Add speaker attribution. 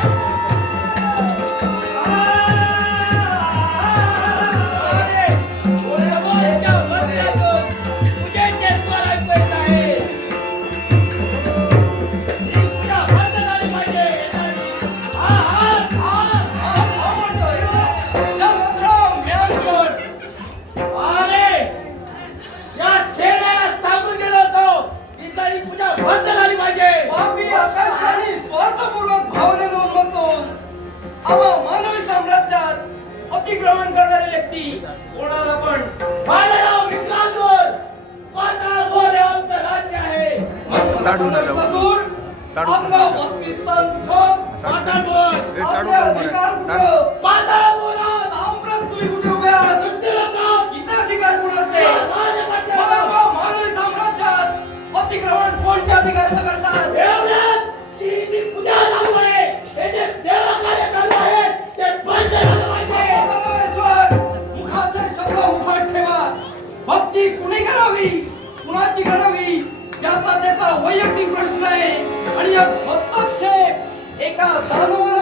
Speaker 1: Thank you. कुणाचे? मला बा मानवी साम्राज्यात अतिक्रमण कोणत्या अधिकाराचं करतात? भक्ती कुणी करावी? कुणाची करावी? ज्याचा त्याचा वैयक्तिक प्रश्न आहे. आणि यात हस्तक्षेप एका जाणवर